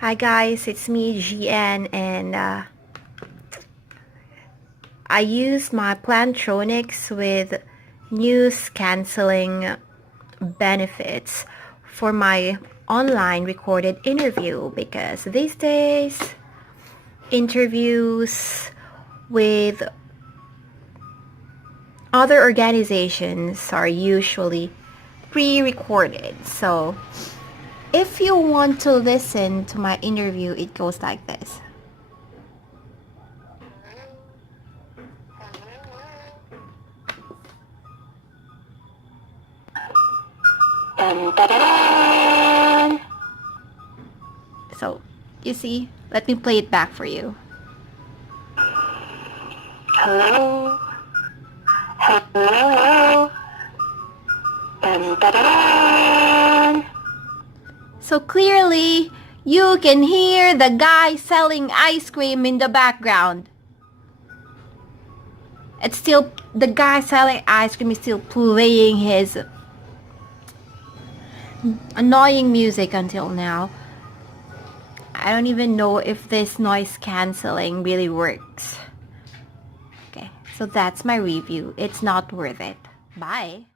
Hi guys, it's me GN, and I use my Plantronics with news canceling benefits for my online recorded interview, because these days interviews with other organizations are usually pre-recorded. So if you want to listen to my interview, it goes like this. Dun, da, da, da. So, you see, let me play it back for you. Hello? Hello? Dun, da, da, da. So clearly, you can hear the guy selling ice cream in the background. It's still, the guy selling ice cream is still playing his annoying music until now. I don't even know if this noise cancelling really works. Okay, so that's my review. It's not worth it. Bye.